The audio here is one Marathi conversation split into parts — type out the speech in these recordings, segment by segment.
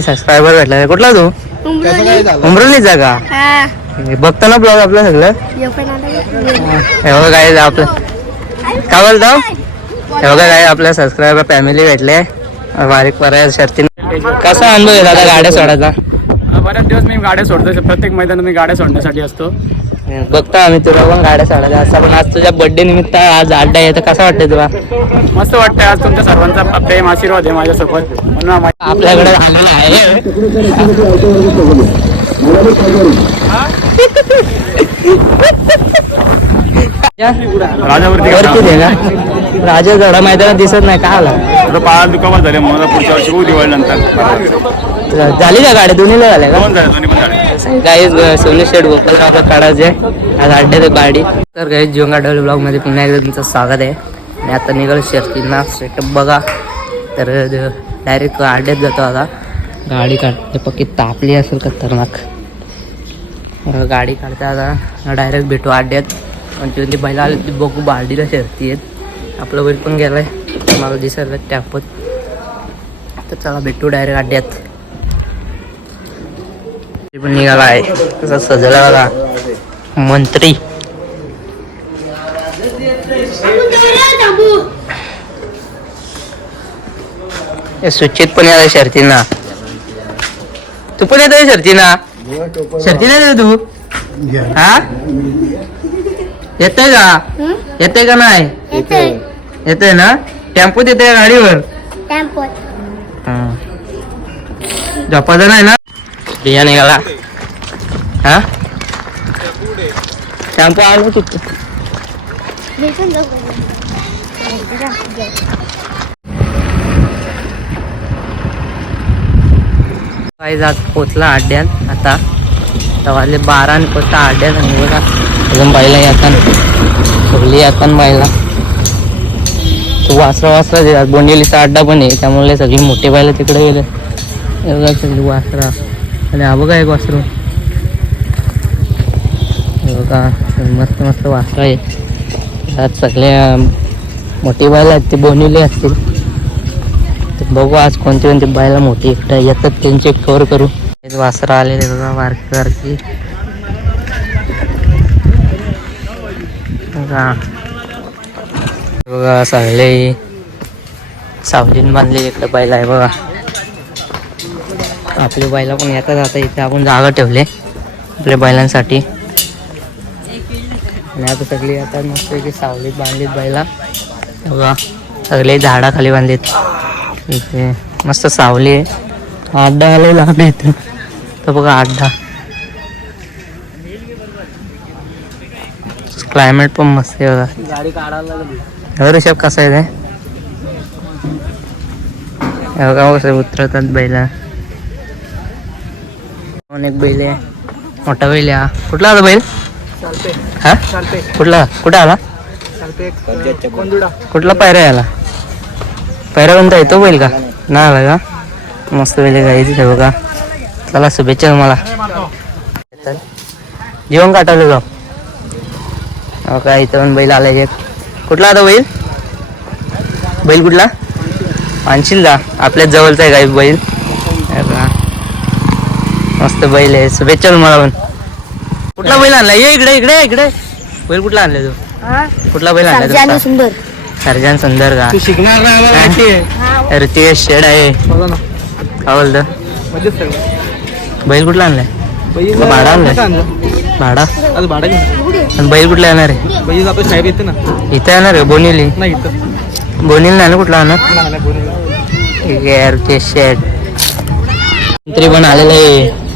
सबस्क्रायबर भेटला. कुठला तू? उमरलीचा का? बघतो ना ब्लॉग आपलं सगळं. हे बघा काय आपलं काय बोलतो, हे बघा काय आपल्या सबस्क्रायबर फॅमिली भेटले बारीक पर्याय शर्ती. कसा अनुभव आहे दादा गाड्या सोडायचा? बऱ्याच दिवस मी गाड्या सोडतो, प्रत्येक मैदानात मी गाड्या सोडण्यासाठी असतो. बघतो आम्ही तुला पण गाड्या सोडायच्या असं, पण आज तुझ्या बर्थडे निमित्त आज अड्डा आहे तर कसं वाटतं तुला? मस्त वाटतंय. आज तुमच्या सर्वांचा प्रेम आशीर्वाद आहे माझ्यासोबत, म्हणून आपल्याकडे आलेला आहे. राजावरती राजा जडा मैदानात दिसत नाही का आला? पाच दुकानात झाले मला पुढच्या वर्षी खूप दिवाळी नंतर झाली का गाडी? दोन्हीला झाल्या का? दोन्ही पण झाले. काही सोनू शेठ गोपाल काढायचे आज अड्ड्यात गाडी. तर काही जीवन गाडवली ब्लॉग मध्ये पुन्हा एकदा तुमचं स्वागत आहे. आणि आता निघाल शर्तींना सेटअप बघा. तर डायरेक्ट अड्ड्यात जातो आता. गाडी काढते पक्की तापली असेल खतरनाक. गाडी काढते आता डायरेक्ट भेटू अड्ड्यात. आणि ती बैला आली ती बघू बार्डीला शर्ती आहेत. आपलं बैल पण गेलाय मला दिसायला टॅपत. तर चला भेटू डायरेक्ट अड्ड्यात. पण निघाला आहे कसा सजला बघा मंत्री. सुचित पण याला शर्तीना. तू पण येतोय शर्तीना? शर्ती नाही तू? हा येतोय का? येतोय का नाही? येतोय ना? टेम्पोत येतोय गाडीवर? झपाचा नाही ना? बिया निघाला. हा टेम्पो आलो किती काही जात पोचला अड्ड्यात. आता वाजले 12 आणि पोचता अड्ड्यात. आणि बघा अजून बाईला येताना सगळी येताना बाईला वासरा देतात. बोंडेलीचा अड्डा पण आहे त्यामुळे सगळी मोठी बायला तिकडे गेले. बघा सगळी वासरा. आणि हा बघा एक वासरू बघा मस्त मस्त वासरा आहे. त्यात सगळ्या मोठी बायला आहेत ते बोनिवले असतील. बघू आज कोणती कोणती बायला मोठी येतात त्यांची कव्हर करू. वासरा आलेले बघा वारकी बघा सगळे सावलीन बांधले इकडे बैल आहे बघा. आपल्या बैला पण येतात. आता इथे आपण जागा ठेवले आपल्या बैलांसाठी. आणि आता सगळी आता मस्त की सावलीत बांधलीत बैला बघा. सगळे झाडाखाली बांधलेत. इथे मस्त सावली आहे. अड्डा आले लांब इथे तर बघा अड्डा. क्लायमेट पण मस्त आहे बघा. गाडी काढायला ऋषभ कसा आहे ते बघा. कसं उतरतात बैला. अनेक बैल आहे. मोठा बैल आहे. कुठला आला बैल? हा कुठला कुठं आला? कुठला पायऱ्या आला? पायऱ्या कोणता येतो बैल का? नाही आला का? मस्त बैल गाईच आहे बघा. चला शुभेच्छा तुम्हाला. जीवन काटावलं जाऊ का? इथं पण बैल आलाय. कुठला आता बैल? बैल कुठला? आणशील जा आपल्याच जवळचा आहे गाई बैल. मस्त बैल आहे. शुभेच्छा तुम्हाला पण. कुठला बैल आणला? ये इकडे इकडे इकडे. बैल कुठला आणलाय तू? कुठला बैल आणलाय? सर्जन सुंदर का? ऋतिकेश शेड आहे. काय बोलतो? बैल कुठला आणलाय? भाडा आणलाय? भाडा बैल कुठला येणार आहे? इथे येणार आहे बोनिली. बोनिल नाही ना कुठला आणणार? शेड मंत्री पण आलेलं आहे.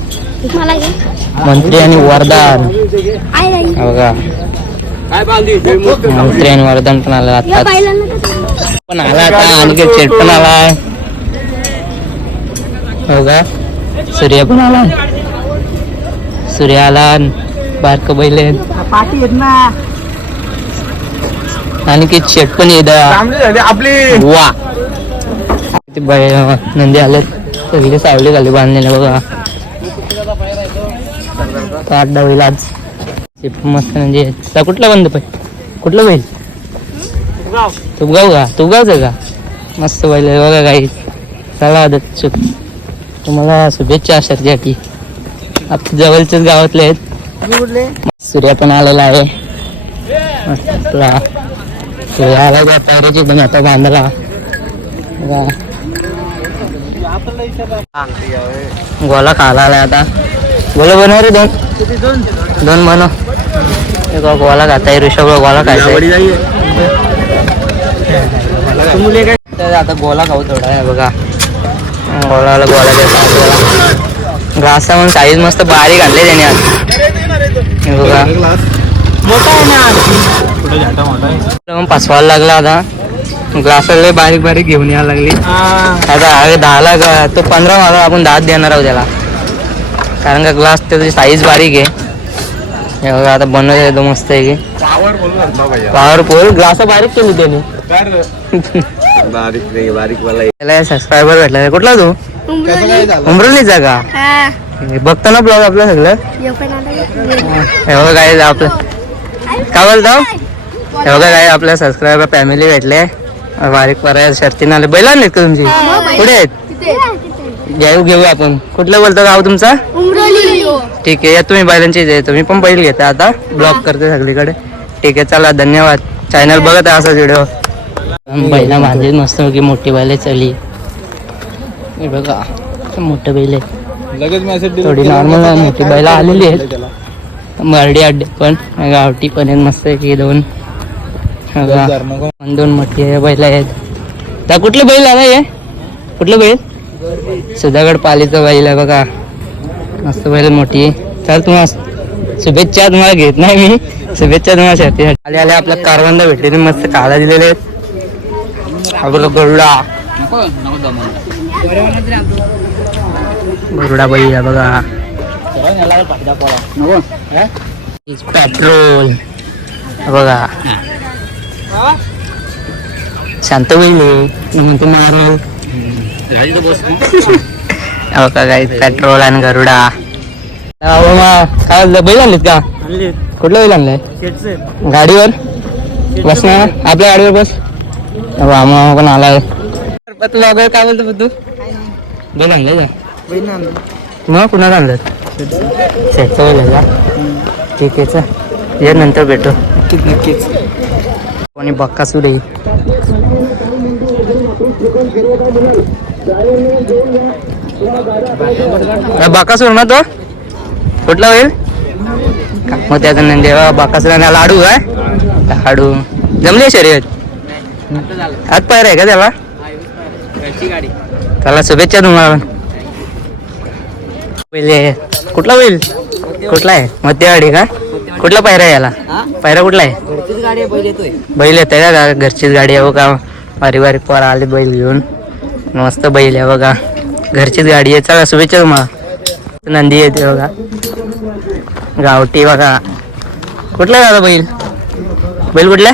मंत्री आणि वरदान बघा. मंत्री आणि वरदान पण आला आता पण आला. आता आणि शेड पण आलाय बघा. सूर्य पण आला. सूर्य आला. बारक बैल आणि की शेट पण येत आपली. वा नंदी आले सगळे सावली खाली बांधलेले बघा. अड्डा होईल आज मस्त. म्हणजे कुठला बंद पाहिजे? कुठलं बैल? तुपगाव का? तुपगावचं का? मस्त बैल बघा काही. चला तुम्हाला शुभेच्छा शर्यतीसाठी. आपल्या जवळच्याच गावातले आहेत. सूर्या पण आलेला आहे. आपला सूर्या आला त्या पायऱ्याची एकदम आता बांधला. गोला खाला आलाय आता. गोला बनव रे दोन बनव. गोला खाताय ऋषभ गोला खायचा. आता गोला खाऊ थोडा आहे बघा. गोला देतात ग्लासा म्हणून साईज मस्त बारीक आणले त्याने आज बघा. मोठा पाचवायला लागला आता. ग्लासाला बारीक बारीक घेऊन यायला लागली. आता 10ला तो 15 मागा आपण 10 देणार आहोत त्याला, कारण का ग्लास त्याची साईज बारीक आहे. हे बघा आता बनवायचं एकदम मस्त आहे की पॉवरफुल. ग्लास बारीक केली त्याने. त्याला सबस्क्रायबर भेटला. कुठला तू उमरलीचा का? बघतो ना ब्लॉग आपलं सगळं. हे बघा काय आपलं काय बोलतो. हे बघा काय आपल्या सबस्क्रायबर फॅमिली भेटले. बारीक पर्याय शर्तीने आले. बैल आणलेत का तुमची? कुठे आहेत? घेऊ आपण. कुठलं बोलतो गाव तुमचा? ठीक आहे या तुम्ही बैलांची तुम्ही पण बैल घेता आता. ब्लॉग करते सगळीकडे. ठीक आहे चला धन्यवाद. चॅनल बघत आहे असाच व्हिडिओ. बैला बांधली मस्त की मोठी बैल चली. हे बघा मोठे बैल आहेत. थोडी नॉर्मल मोठी बैला आलेली आहेत. मरडी अड्डे पण गावठी पण आहेत मस्त की दोन मोठी बैल आहेत. त्या कुठले बैल आला हे? कुठलं बैल? सुधागड पालीचं बैल आहे बघा. मस्त बैल मोठी. चल तुम्हाला शुभेच्छा. तुम्हाला घेत नाही मी. शुभेच्छा तुम्हाला शर्तीसाठी. आले आले आपल्या कारवंद भेटले मस्त खायला दिलेले आहेत. गरुडा बैल आहे बघा. पेट्रोल बघा. शांत बैल म्हणतो मारल. बघा काय पेट्रोल आणि गरुडा. काय बैल आणलेत का? कुठलं बैल आणलंय? गाडीवर बस ना. आपल्या गाडीवर बस. मामा पण आलाय. तुला काय बोलतो तू? बैल आणलंय का? मग कुणाला आणलं? सेटचं बैल आहे का? ठीक आहे चल ये नंतर भेटू. नक्कीच. कोणी बक्कासूर आहे. बाकासूर ना तो? कुठला होईल मग त्याचा नंदेवा बाकासुराला लाडू आहे. लाडू जमले शर्यत. हात पायर आहे का त्याला? त्याला शुभेच्छा तुम्हाला. पहिले कुठला होईल? कुठला आहे? मध्यवाडी का? कुठला पायरा आहे याला? पायरा कुठला आहे? बैल येत आहे का? घरचीच गाडी आहे बघा. बारीक बारीक पोरं आले बैल घेऊन. मस्त बैल आहे बघा. घरचीच गाडी आहे. चला शुभेच्छा तुम्हाला. नंदी येते बघा. गावठी बघा. कुठला दादा बैल? बैल कुठला?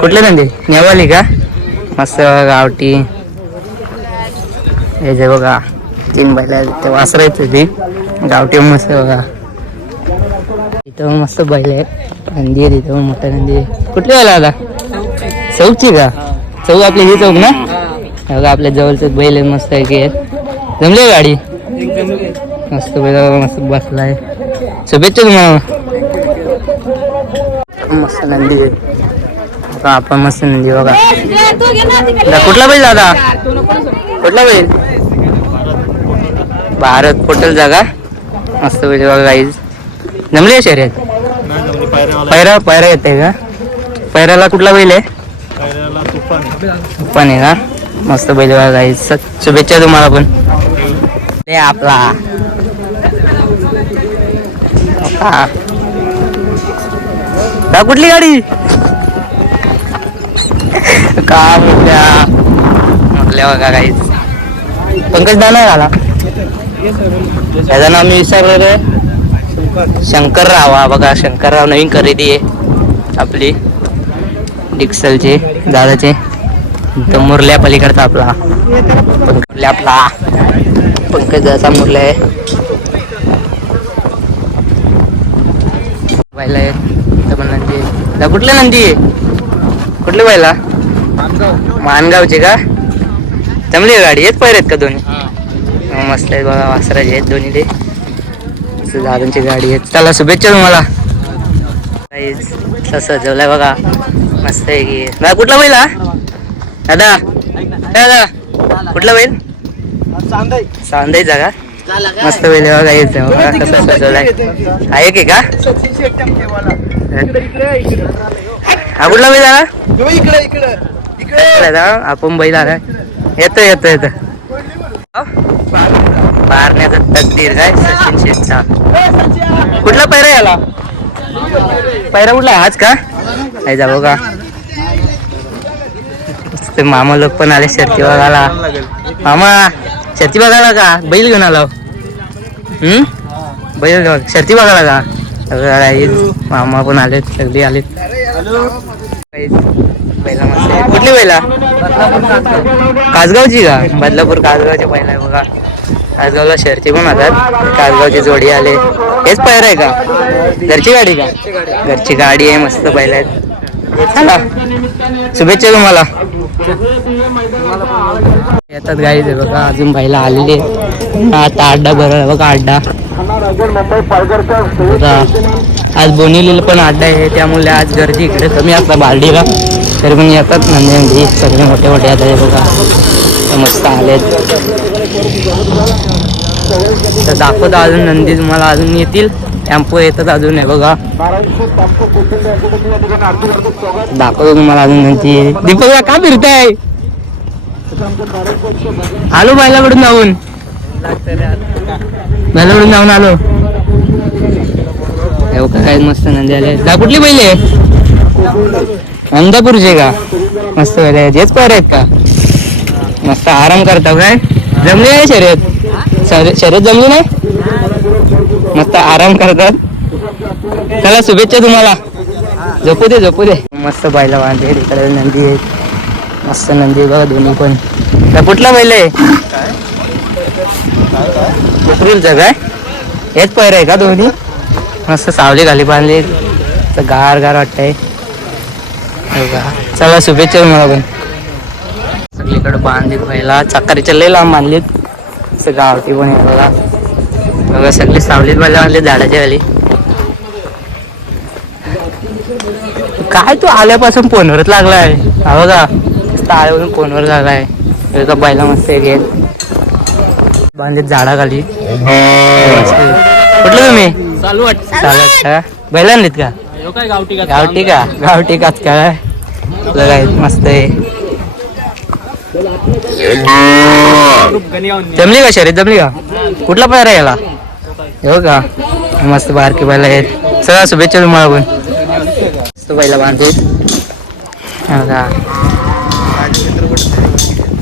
कुठले नंदी? नेवाली का? मस्त गावठी. हे जे बघा 3 बैल ते वासरायचं ती गावठी मस्त बघा. इथं मस्त बैल आहे. नंदी आहे तिथं मोठा नंदी आहे. कुठली बैल आता? चौकची का? चौक आपली ही चौक ना? बघा आपल्या जवळच बैल आहे मस्त आहे की. जमली गाडी मस्त बैल मस्त बसलाय. शुभेच्छा तुम्हाला. मस्त नंदी आहे. आपण मस्त नंदी बघा. कुठला बैल दादा? कुठला बैल? भारत पोटल जागा मस्त बैल बघा गाईज. जमली शर्यत? पायरा येते का? पायऱ्याला कुठला बैल आहे? तुफान आहे का? मस्त बैल बघा गाईज. शुभेच्छा तुम्हाला पण. ते आपला कुठली गाडी का म्हटल्या बघा काहीच. पंकज दाना झाला त्याचं नाव मी विसरलो रे. शंकरराव. हा बघा शंकरराव नवीन खरेदी आहे आपली डिक्सलचे दादाचे. तो मुरल्या पलीकडचा आपला मुरल्या आपला पंकज दादाचा मुरल्या आहे. बैल आहे पण नंदी आहे. कुठले नंदी आहे? कुठले बैला? मानगावचे का? जमली गाडी? येत पाहिजेत का दोन्ही? मस्त आहेत बघा, वासराचे आहेत दोन्ही ते. दादांची गाडी आहे. चला शुभेच्छा तुम्हाला. सजवलाय बघा, मस्त आहे की. दादा कुठला बैल हा? दादा दादा कुठला बैल? सांदाईचा का? मस्त बैल आहे बघा. येते बघा कसं सजवलाय. आहे की का? हा कुठला बैल आला? आपण बैल आला. येतो येतो येतो. मारण्याचा तकदीर काय सचिन शेठचा. कुठला पैरा याला? पैरा कुठला हाच का? नाही जा बघा. ते मामा लोक पण आले शर्ती बघायला. मामा शर्ती बघायला का? बैल घेऊन आलो. बैल घेऊन शर्ती बघायला का? मामा पण आलेत, सगळी आलेत. बैला मस्त आहे. कुठली बैला? कासगावची का? बदलापूर कासगावची बैल आहे बघा. कासगावला शर्ती पण होतात. कासगावची जोडी आले. हेच पैर आहे का? घरची गाडी का? घरची गाडी आहे, मस्त बैल आहेत. चला शुभेच्छा तुम्हाला. येतात गाडी आहे बघा. अजून बैला आलेली आहे. आता अड्डा भरला बघा. अड्डा आज बोनिवलीला पण अड्डा आहे, त्यामुळे आज गर्दी इकडे कमी असतात बार्डीला. तरी पण येतात नंदी सगळे मोठे मोठे आता हे बघा. मस्त आलेत. तर दाखवतो अजून नंदी तुम्हाला. अजून येतील टेम्पो येतात अजून आहे बघा. दाखवतो तुम्हाला अजून नंदी. दीपक का फिरताय? आलो बैलाकडून जाऊन. बैलाकडून जाऊन आलो. काय मस्त नंदी आले. कुठली बैल आहे? अहमदापूरचे का? मस्त बैल आहेत. हेच पैर आहेत का? मस्त आराम करता काय? जमली नाही शर्यत? शर्यत जमली नाही? मस्त आराम करतात. चला शुभेच्छा तुम्हाला. झोपू दे झोपू दे. मस्त बैला बांधले. इकडे नंदी आहेत. मस्त नंदी बघा दोन्ही पण. कुठला बैल आहे? उतरूलचं काय? हेच पैर आहे का दोन्ही? मस्त सावली खाली बांधली. गार गार वाटतंय. चला शुभेच्छा तुम्हाला पण. सगळीकडे बांधलीत पहिला. चक्करीच्या लय लांब बांधलीत. असं गावठी पण आहे बघा. बघा सगळी सावलीत बैला बांधली झाडाच्या खाली. काय तू आल्यापासून फोनवरच लागलाय हा बघा. आल्यापासून फोनवर लागलाय. एका बैला मस्त घेत बांधलीत झाडाखाली. कुठलं तुम्ही? चालत का? बैल आणलीत का? गावठी का? गावठी काच काय मस्त आहे. जमली का शर्यत? जमली का? कुठला पैर आहे याला? हो का? मस्त बारकी बैल आहेत. चला शुभेच्छा तुम्हाला पण. मस्त बैला बांधते.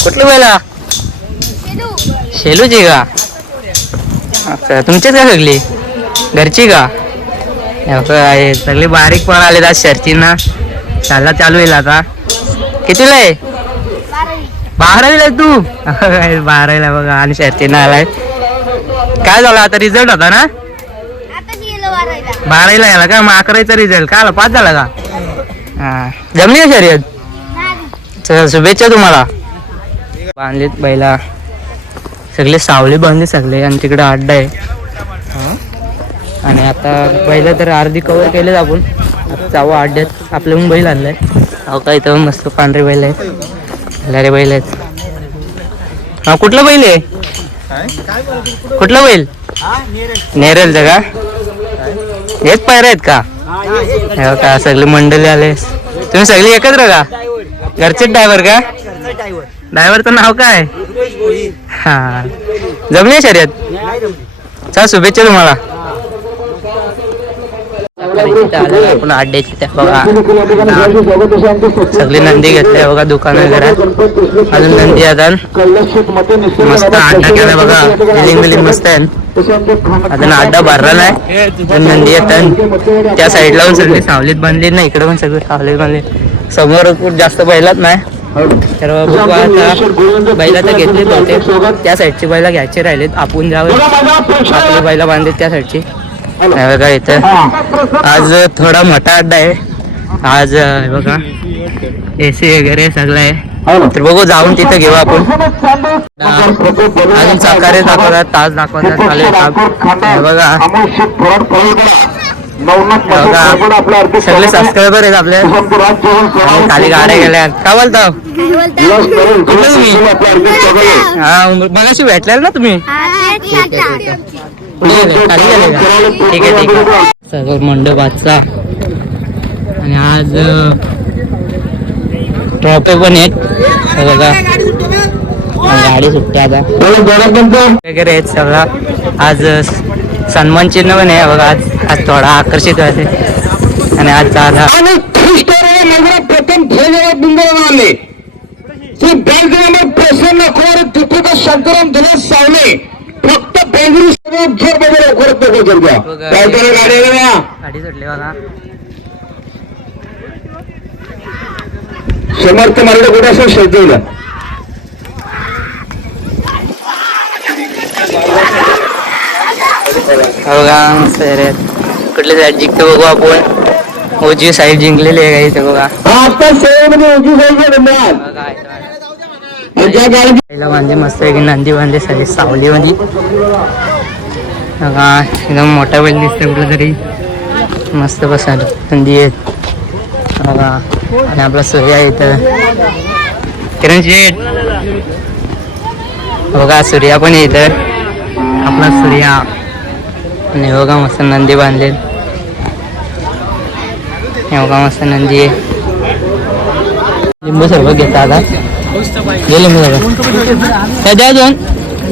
कुठली बैला? शेलूची का? अच्छा तुमचीच का सगळी? घरची का? आहे सगळे बारीक पण आले आज शर्तींना. चालला चालू येईल आता. कितीला आहे? 12वीला आहे तू? 12वीला बघा. आणि शर्तींना आलाय. काय झालं आता? रिझल्ट होता ना? 12वीला गेला का? मग 11वीचा रिझल्ट का आला? 5 झाला का? हा जमली का शर्यत? चला शुभेच्छा तुम्हाला. बांधलीत बैला सगळे. सावली बांधली सगळे. आणि तिकडे अड्डा आहे. आणि आता बैल तर अर्धी कव्हर केलेत आपण. आता जाऊ अड्ड्यात. आपल्या पण बैल आणलाय. अहो काय तर मस्त पांढरे बैल आहेत. लरे बैल आहेत. हा कुठला बैल आहे? कुठला बैल? नेरलचा का? हेच पैर आहेत का? का सगळी मंडळी आले. तुम्ही सगळी एकत्र का? घरचेच ड्रायव्हर का? ड्रायव्हरचं नाव काय? हा जमली शर्यत? चला शुभेच्छा तुम्हाला. आपण अड्ड्याची त्या बघा. सगळी नंदी घेतल्या बघा दुकान वगैरे. अजून नंदी आता मस्त अड्डा केला बघा. बिलिंग बिलिंग मस्त आहे. अजून अड्डा भरला नाही. नंदी येतात त्या साईडला पण सगळी सावलीत बांधली ना. इकडे पण सगळी सावलीत बांधली. समोर जास्त बैलात नाही. तर बघू आता. बैला तर घेतली होते. त्या साईडची बैला घ्यायचे राहिलेत. आपण जावं आपली बैला बांधलीत त्या साईडची. बघा इथं आज थोडा मोठा अड्डा आहे आज. बघा AC वगैरे सगळं आहे. तर बघू जाऊन तिथं घेऊ आपण. अजून सहकार्य दाखवतात, तास दाखवतात, चालेल बघा. सगळे सबस्क्रायबर आहेत आपल्या. खाली गाड्या गेल्या. काय बोलता कुठलं तुम्ही? हा मगाशी भेटलेला ना तुम्ही. कुठे गेले? खाली गेले का? ठीक आहे ठीक आहे. सर्व मंडपाचा आणि आज ट्रॉफी पण आहेत बघा. गाडी सुट्टी आता वगैरे आहेत सगळं. आज सन्मान चिन्ह पण आहे बघा. आज थोडा आकर्षित होते आणि आज झाला प्रथम प्रसन्न खोर तिथे शांताराम दिनेश सावले फक्त गाडी सुटली बघा. समर्थ मार्ग कुठे असं शेतीला बघा. सर कुठले साईड जिंकतो बघू आपण. ओजी साईड जिंकलेली आहे काही ते बघा. बांधले मस्त आहे की नंदी बांधले सगळे सावलीमध्ये बघा. एकदम मोठा बैल दिसतोय कुठलं तरी. मस्त बसायला नंदी आहेत बघा. आणि आपला सूर्या इथं किरण शेठ बघा. सूर्या पण आहे इथं आपला सूर्या. आणि बघा मस्त नंदी बांधले. बघा मस्त नंदी आहे. लिंबू सरबत घेता आता. लिंबू सरबत काय द्या दोन.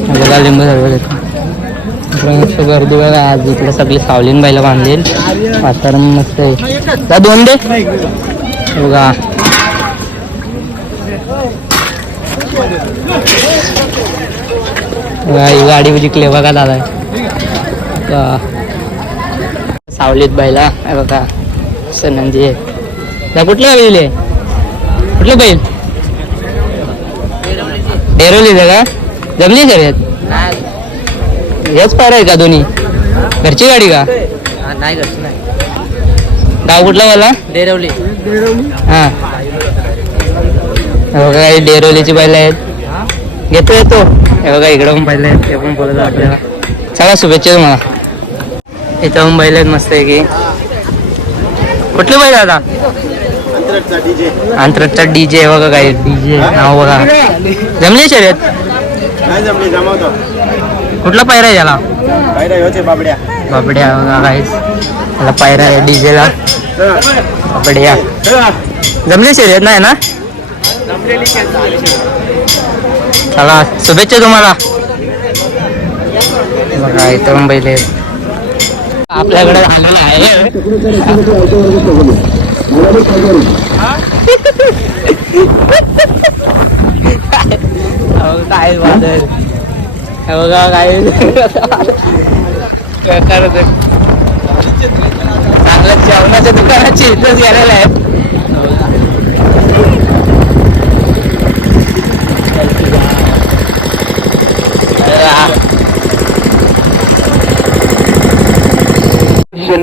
बघा लिंबू सरबत घेतो. मस्त गर्दी बघा. आज इकडे सगळे सावलीन बायला बांधले. वातावरण मस्त आहे. त्या दोन दे बघा. ही गाडी जिंकली बघा दादा. सावलीत बायला बघा. नंदी आहे. त्या कुठल्या बैल आहे? कुठलं बैल? डेरोलीचं का? जमली शर्यत? हेच पायरा आहे का दोन्ही? घरची गाडी का? नाही घरची नाही. गाव कुठला वाला? डेरवली. हा बघा काही डेरोलीची बैल आहेत. घेतो येतो हे बघा. इकडं पण बैल आहेत. ते पण बोलत आपल्याला. सगळ्या शुभेच्छा तुम्हाला. इथं पण बैल आहेत मस्त आहे की. कुठले बैल आता? अंतरचा डीजे बघा. काय डीजे नाव बघा. जमली शर्यत? कुठला पायरा आहे त्याला? बाबड्या बघा काहीच. त्याला पायरा आहे डीजेला. बाबड्या जमली शर्यत नाही ना? चला शुभेच्छा तुम्हाला. बघा इथं पण बैल आहेत. आपल्याकडे आलेलं आहे काय वादळ बघा. काय चांगल्या जेवणाच्या दुकानाची इथंच गेलेलं आहे.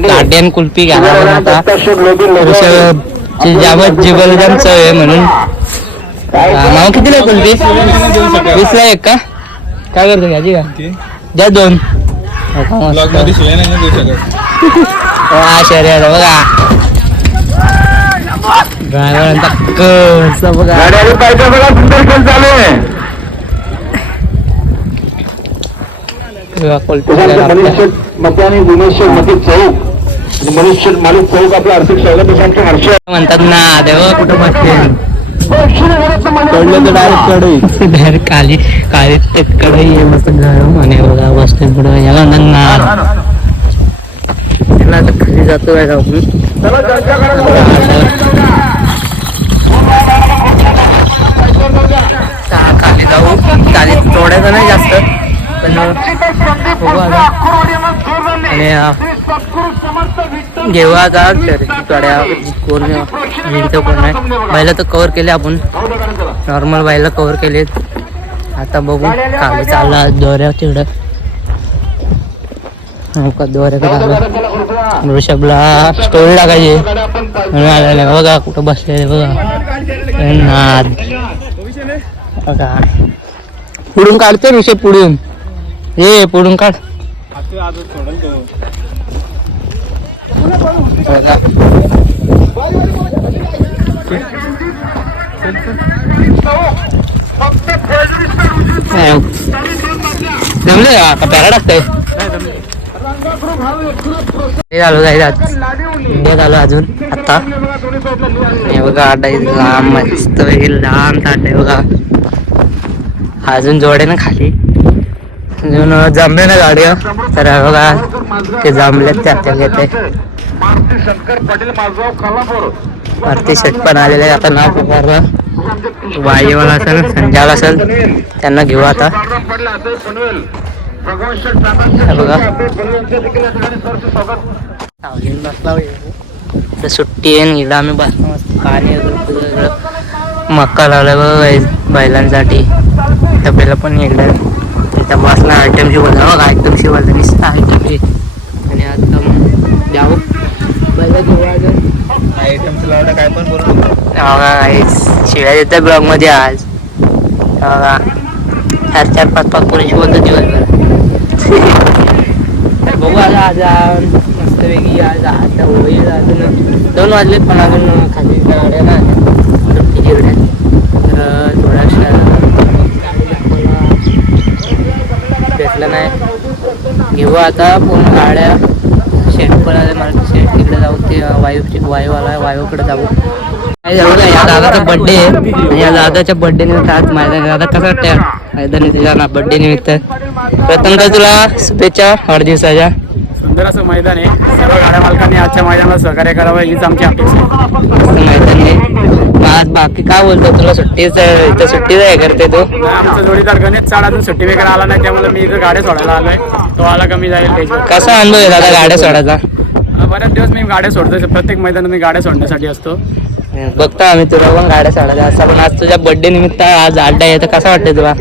गाड्यान कुल्फी घ्यायला आता. जिबलजम चव आहे म्हणून. नाव कितीला आहे कुल्फी? 20ला एक का? काय करतो घ्यायची का? द्या दोन. शर्यत बघा. कसं बघा. म्हणतात ना देवा कुठं बसते. डायरेक्ट काली काळी कडे मस्त गरम. आणि बघा बसते पुढं याला नंगणार. त्याला आता खाली जातो आहे आपण. खाली जाऊ. खाली थोड्याचं नाही जास्त पण बघू आता. आणि घेऊ आता थोड्या कोण जिंकतो कोण नाही. बैला तर कव्हर केले आपण. नॉर्मल बैला कव्हर केलेत. आता बघू खाली चालला दोऱ्या तिकडं. दोऱ्याकडे आलं. ऋषभला स्टोरी टाकायची म्हणून आलेलं बघा. कुठं बसलेले बघा. नाद काय पुढून काढते विषय पुढून हे पुढून काढ जमले का पॅरा टाकतंय झालो इंडियात आलो अजून आता हे बघा आटा लांब मस्त लांब ताट आहे बघा अजून जोडे ना खाली अजून जमले ना गाड्या तर बघा ते जमलेत ते आता घेते आरती शेट पण आलेले आहे आता नाव पुकारलं वाईवाला असेल संजाला असेल त्यांना घेऊ आता बघा तर सुट्टी आहे इकडं आम्ही बसतो मस्त पाणी मक्का लावलाय बघा बैलांसाठी तबेला पण इकडं त्या बसला आयटमशी बोलला बघा आयटमशी बोलला निसतं आयटमशी आणि आता जाऊ बैला घेऊ आयटमचं लावलं काय पण बोलू बघा शिव्या देतात ब्लॉग मध्ये आज बघा 4-5 पुरेशी बोलतो दिवसभर बघू आज मस्तपैकी आज आता होईल अजून 2 वाजलेत पण अजून खाली गाड्या ना सुट्टीची इकडे तर थोड्याशा भेटलं नाही घेऊ आता पूर्ण गाड्या शेट पण आले मला शेट तिकडे जाऊ ते वायूवाला वायूकडे जाऊ या दादाचा बड्डे आहे आणि या दादाच्या बड्डे निमित्त आज माझ्या दादा कसा वाटतं मैदानी तुझ्या बड्डे निमित्त प्रथमतः तुला शुभेच्छा वाढदिवसाच्या सुंदर असं मैदान आहे सर्व गाड्या मालकांनी आजच्या मैदानाला सहकार्य करावं हीच आमची अपेक्षा मस्त मैदान आहे आज बाकी काय बोलतो तुला सुट्टीच इथं सुट्टीच आहे करते तू आमचा जोडीदार गणेश चाड अजून सुट्टी वगैरे आला नाही त्यामुळे मी इथं गाड्या सोडायला आलोय तो आला कमी जाईल त्याच्यावर कसा अनुभव आहे दादा गाड्या सोडायचा बऱ्याच दिवस मी गाड्या सोडतो प्रत्येक मैदानात मी गाड्या सोडण्यासाठी असतो बघतो आम्ही तुला पण गाड्या सोडायच्या असं पण आज तुझ्या बर्थडे निमित्त आज अड्डा आहे तर कसं वाटतंय तुला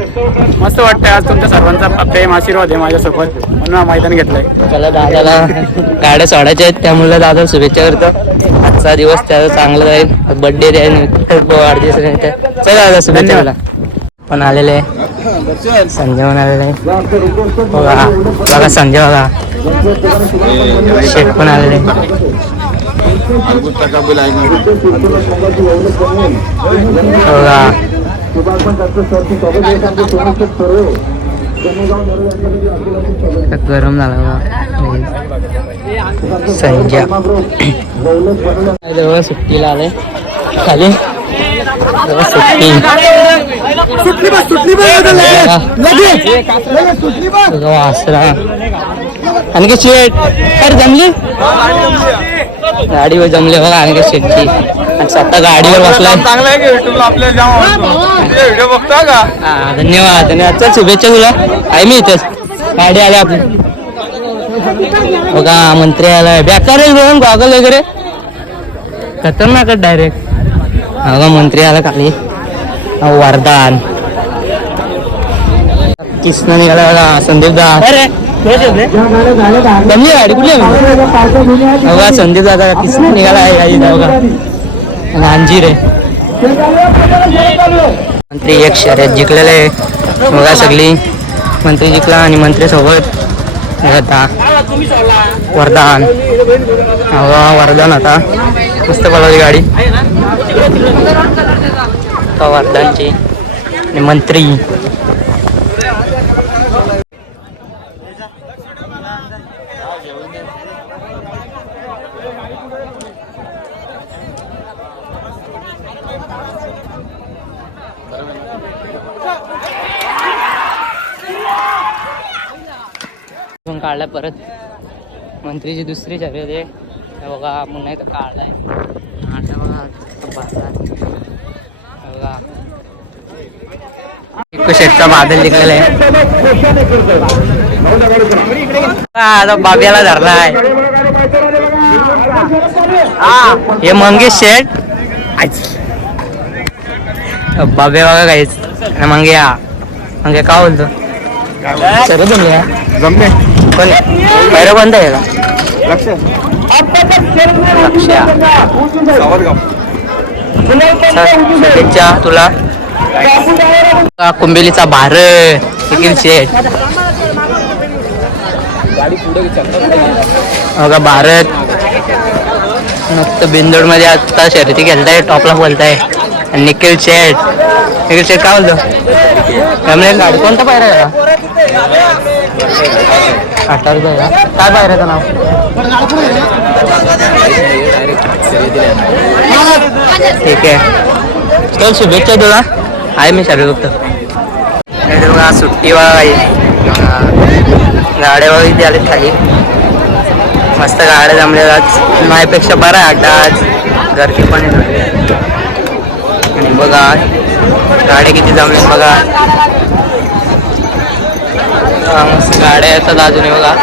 मस्त वाटतंय आज तुमच्या सर्वांचा प्रेम आशीर्वाद आहे माझ्यासोबत म्हणून हा मैदान घेतलंय त्याला दादाला गाड्या सोडायच्या आहेत त्यामुळे दादा शुभेच्छा करतो आजचा दिवस त्याचा चांगला जाईल बर्थडे वाढदिवस चल दादा शुभेच्छा तुला पण आलेले आहे संजय पण आलेले आहे बघा बघा संजय बघा शेठ पण आलेले बघा गरम झाला संजय सुट्टीला आले खाली वासरा आणखी शेट अरे जमली गाडीवर जमले बघा आणखी शेटची आणि स्वतः गाडीवर बसलाय धन्यवाद धन्यवाद चल शुभेच्छा तुला आहे मी इथेच गाडी आली आपली बघा मंत्री आलाय बेकार आहे गॉगल वगैरे खतरनाक डायरेक्ट बघा मंत्री आला खाली वरदान किसना निघाला बघा संदीप दा जमली गाडी कुठली बघा संदीप दादा किसना निघाला आहे बघा अंजीर आहे मंत्री एक शर्यत जिंकलेले आहे बघा सगळी मंत्री जिंकला आणि मंत्री सोबत आता वरदान वरदान आता मस्त पळवली गाडी वरदानची आणि मंत्री काढला परत मंत्रीची दुसरी शर्यत आहे बघा पुन्हा इथं काढलाय बघा शेटचा बादल निघालाय आता बाब्याला धरलाय हे मंगेश शेट बाब्या बघा काहीच मंग्या मंग्या का बोलतो सर्व जमले जमले पण पहिलं कोणतं आहे का शुभेच्छा तुला कुंबेलीचा भारत निखिल शेठ बघा भारत मस्त बिंदोड मध्ये आता शर्यती खेळताय टॉपला बोलताय आणि निखिल शेठ काय बोलतो गाडी कोणता पायरा आहे का 18 का काय पायऱ्याचं नाव ठीक आहे चल शुभेच्छा तुला आहे मी शर्यत बघतो बघा सुट्टी बघा गाड्या वगैरे इथे आले खाली मस्त गाड्या जमल्या आज माझ्यापेक्षा बरा आहे आता आज गर्दी पण आहे आणि बघा गाड्या किती जमल्या बघा मस्त गाड्या येतात अजूनही बघा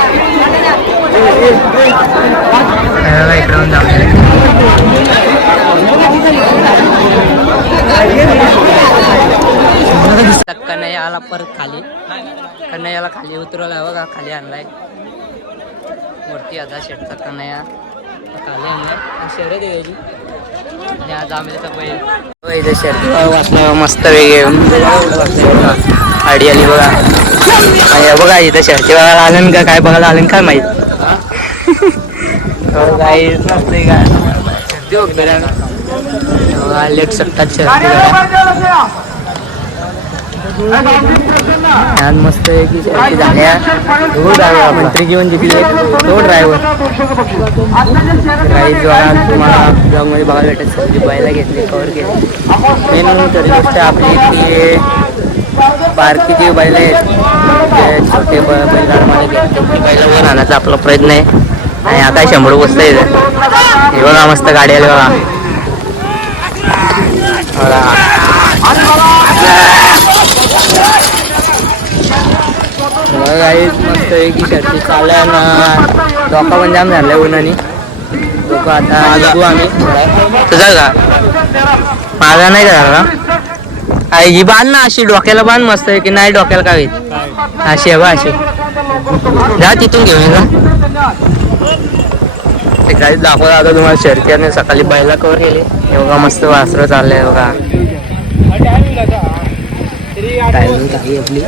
इकडून जमले कन्हैयाला परत खाली कन्हैयाला खाली उतरवला बघा खाली आणलाय वरती आता शेटचा कन्हैया खाली आणलाय शर्यत आहे त्याची आणि आज आम्ही त्याचा बैल इथे शर्यत वाचलं मस्त वेगळे आडी आली बघा आणि बघा इथं शर्ती बघायला आलं का काय बघायला आलं काय माहित काही नसते काय शर्ती बघ लेट सट्टात शर्ती छान मस्त आहे की शर्ती झाल्या मंत्री घेऊन जिंकली तो ड्रायव्हर काही जोरात तुम्हाला ब्लॉगमध्ये बघायला भेटत सर्दी बैला घेतली कव्हर केली मेन तरी गोष्ट आपली की बारकीची बैल आहेत छोटे बैलगाडमध्ये घेतली बैला वर आणायचा आपला प्रयत्न आहे आणि आता 100 बसता येतं हे बघा मस्त गाडी आली बघा मस्त आहे की शर्ती चालल्या ना डोका पण जाम झालाय उन्हाने लोक आता बघू आम्ही तुझा का माझा नाही झाला ही बांध ना अशी डोक्याला बांध मस्त आहे की नाही डोक्याला काय होईल अशी आहे बा अशी जा तिथून घेऊन जा ते काही दाखवत आता तुम्हाला शर्ती आणि सकाळी बैला कवर केली हे बघा मस्त वासरं चाललंय बघा टायमिंग काही आपली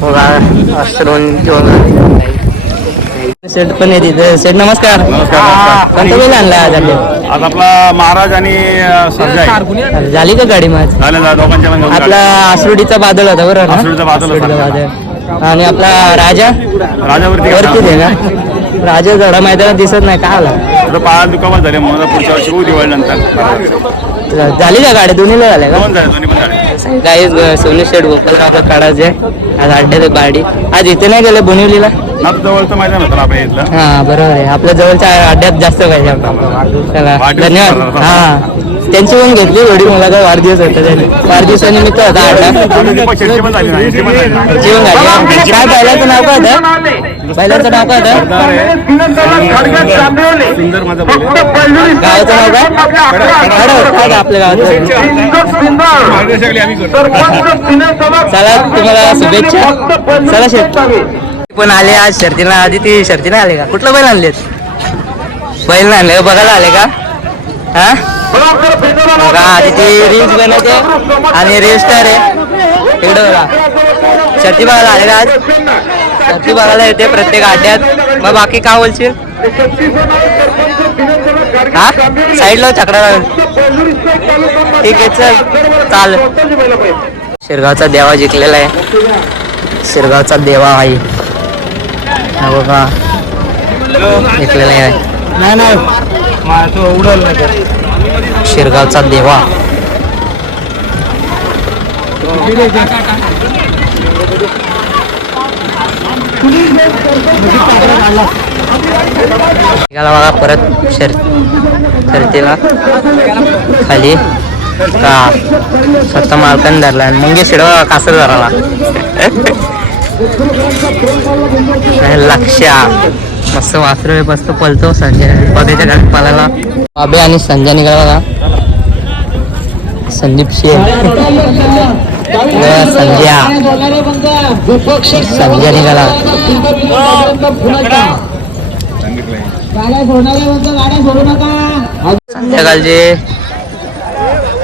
बघा वासरून सेट पण आहे तिथे सेट नमस्कार कोणता बैल आणलाय आज आज आपला महाराज आणि सर्जा आहे. झाली का गाडी माझ आपला आसरुडीचा बादल होता बरोबर आसरुडीचा बादल आणि आपला राजा राजावरती आहे का राजा जडा मैदानात दिसत नाही का आला पाच दुकान झाले मला पुढच्या वर्षी खूप दिवाळी नंतर झाली का गाडी दोन्हीला झाल्या का दोन झाले दोन्ही पण झाले काही सोनी शेट गोपाल काका काढायचे आज अड्ड्यात गाडी आज इथे नाही गेले बोनिवलीला ना जवळचं मैदान होतं आपल्या इथलं हा बरोबर आहे आपल्या जवळच्या अड्ड्यात जास्त पाहिजे चला धन्यवाद हा त्यांची पण घेतली थोडी मला काय वाढदिवस होता त्यांनी वाढदिवसानिमित्त होता अड्डा पण झाली ना याची पण झाली ना. जीवन घाली काय बैलाचं नाव काय होतं बैलाचं नाव काय होतं सुंदर माझा बैल आहे. गावाचं नाव काय काय आपल्या गावाचं मार्गदर्शक आम्ही करतो. चला तुम्हाला शुभेच्छा चला शेत पण आले आज शर्तीला आधी ती शर्तीने आले का कुठलं बैल आणलेत बैल नाही आणले बघायला आले का हा बघा आधी ती रील्स बनवते आणि रेजिस्टर आहे इकडं बघा शर्ती बघायला आले का आज शर्ती बघायला येते प्रत्येक अड्ड्यात मग बाकी काय बोलशील हा साईडला चकडा ठीक आहे चल चाल शिरगावचा देवा जिंकलेला आहे शिरगावचा देवा आहे हा बघा जिंकलेला आहे नाही तो उडल नाही शिरगावचा देवा निघाला बघा परत शर्तीला खाली का स्वतः मालकाने धरला आणि मुंगे शिडवा कासर धराला लक्ष्या मस्त वासरू मस्त पलतो संजय बघायच्या गाडीत पालायला बाबे आणि संजय निघाला बघा संदीप शेठ संजय निघाला संध्याकाळचे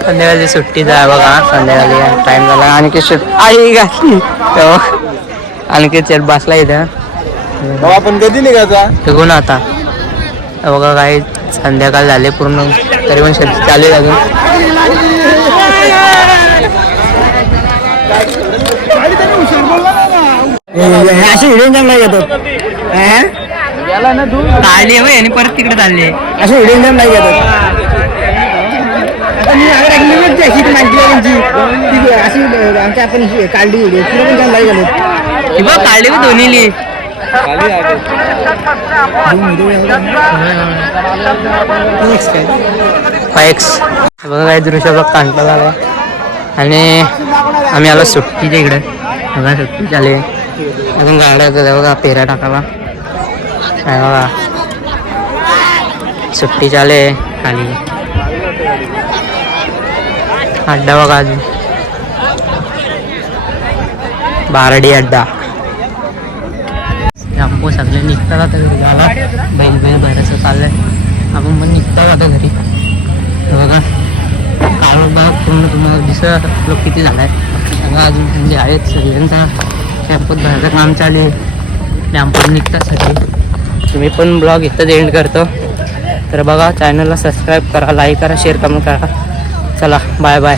संध्याकाळची सुट्टीच आहे बघा. संध्याकाळी टाइम झाला. आणखी आई का आणखी चेट बसला इथं. आपण कधी निघायचा? बघून आता बघा काही संध्याकाळ झाले पूर्ण तरी पण शेती चालू आहे अजून. अशी व्हिडिओ नाही घेतो आले होय आणि परत तिकडे चालले. अशी व्हिडिओ नाही घेतो अशी आमच्या आपण काढली व्हिडिओ तिला पण नाही घालत. बघ काढले मी दोन्ही फायक्स बघा काही दृश्य बघ कांटला झाला. आणि आम्ही आलो सुट्टीच्या इकडे बघा. सुट्टी चालू आहे अजून गाड्या होत्या बघा पेऱ्या टाकायला. काय बघा सुट्टी चालू आहे खाली. अड्डा बघा अजून बारडी अड्डा. आंबो सगळे निघतात आता घरी झाला. बैल भरायचं चाललंय. आपण पण निघतात आता घरी. बघा काळ बघा पूर्ण तुम्हाला दिसत लोक किती झालाय. बघा अजून म्हणजे आहेत सगळ्यांचा कॅम्पस भरायचं काम चालू आहे. कॅम्पस निघतासाठी तुम्ही पण ब्लॉग इथंच एंड करतो. तर बघा चॅनलला सबस्क्राईब करा, लाईक करा, शेअर कमेंट करा. चला बाय बाय.